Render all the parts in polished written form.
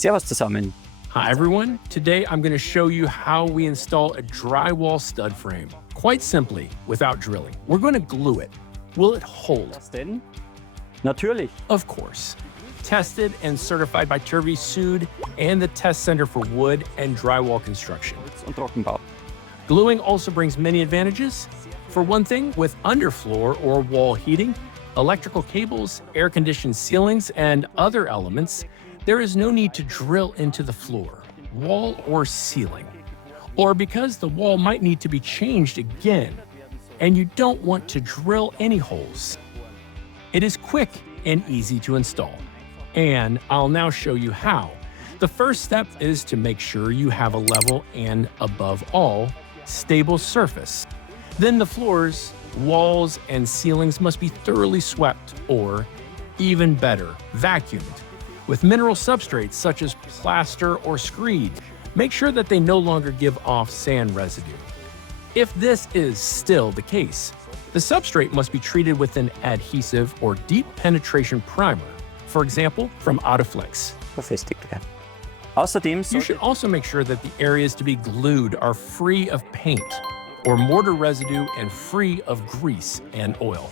Servus zusammen. Hi everyone, today I'm going to show you how we install a drywall stud frame. Quite simply, without drilling. We're going to glue it. Will it hold? Was denn? Natürlich. Of course. Tested and certified by Turvey Sud and the Test Center for Wood and Drywall Construction. Und Trockenbau. Gluing also brings many advantages. For one thing, with underfloor or wall heating, electrical cables, air-conditioned ceilings, and other elements, there is no need to drill into the floor, wall, or ceiling. Or because the wall might need to be changed again, and you don't want to drill any holes. It is quick and easy to install. And I'll now show you how. The first step is to make sure you have a level and, above all, stable surface. Then the floors, walls, and ceilings must be thoroughly swept or, even better, vacuumed. With mineral substrates such as plaster or screed, make sure that they no longer give off sand residue. If this is still the case, the substrate must be treated with an adhesive or deep penetration primer, for example, from OTTO-CHEMIE. Befestigt werden. Außerdem You should also make sure that the areas to be glued are free of paint or mortar residue and free of grease and oil.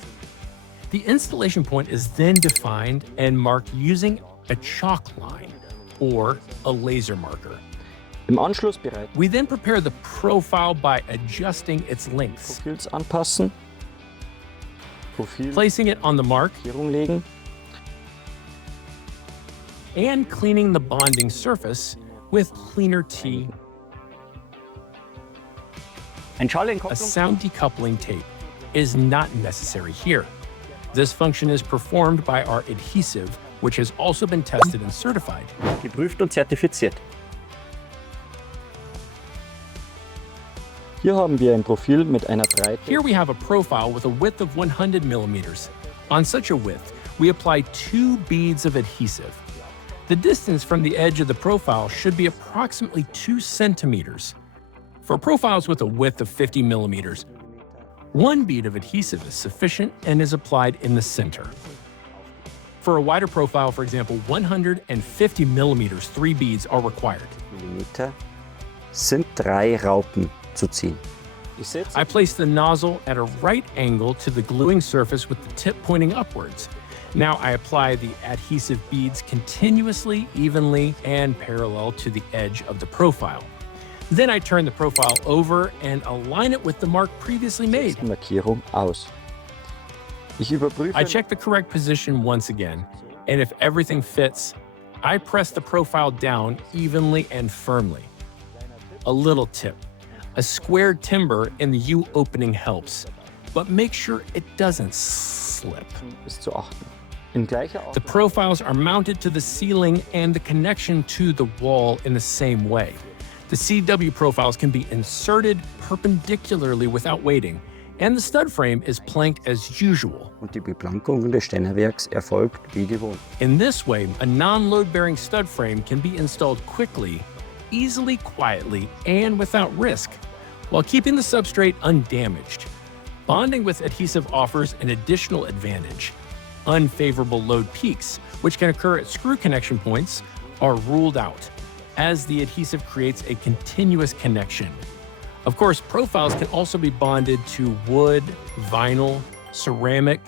The installation point is then defined and marked using a chalk line or a laser marker. im Anschluss bereiten. We then prepare the profile by adjusting its lengths, Profils anpassen. Profil placing it on the mark, legen. and cleaning the bonding surface with cleaner tea. Ein A Schallenkopplung. sound decoupling tape is not necessary here. This function is performed by our adhesive, which has also been tested and certified. Geprüft und zertifiziert. Hier haben wir ein Profil mit einer Breite. Here we have a profile with a width of 100 millimeters. On such a width, we apply 2 beads of adhesive. The distance from the edge of the profile should be approximately 2 centimeters. For profiles with a width of 50 millimeters, 1 bead of adhesive is sufficient and is applied in the center. For a wider profile, for example, 150 millimeters, 3 beads are required. Millimeter sind 3 Raupen zu ziehen. I place the nozzle at a right angle to the gluing surface with the tip pointing upwards. Now I apply the adhesive beads continuously, evenly, and parallel to the edge of the profile. Then I turn the profile over and align it with the mark previously made. Markierung aus. Ich überprüfe. I check the correct position once again, and if everything fits, I press the profile down evenly and firmly. A little tip. A squared timber in the U-opening helps, but make sure it doesn't slip. Ist zu achten. In gleicher The profiles are mounted to the ceiling and the connection to the wall in the same way. The CW profiles can be inserted perpendicularly without weighting, and the stud frame is planked as usual. Und die Beplankung des Steinerwerks erfolgt wie gewohnt. In this way, a non-load-bearing stud frame can be installed quickly, easily, quietly, and without risk, while keeping the substrate undamaged. Bonding with adhesive offers an additional advantage. Unfavorable load peaks, which can occur at screw connection points, are ruled out, as the adhesive creates a continuous connection. Of course, profiles can also be bonded to wood, vinyl, ceramic,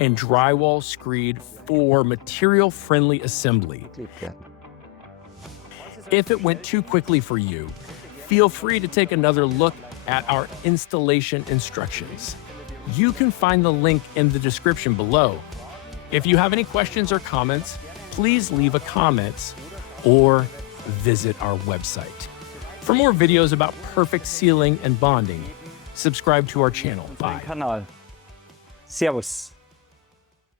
and drywall screed for material-friendly assembly. Geklebt werden. If it went too quickly for you, feel free to take another look at our installation instructions. You can find the link in the description below. If you have any questions or comments, please leave a comment or visit our website. For more videos about perfect sealing and bonding, subscribe to our channel. Bye. Kanal. Servus.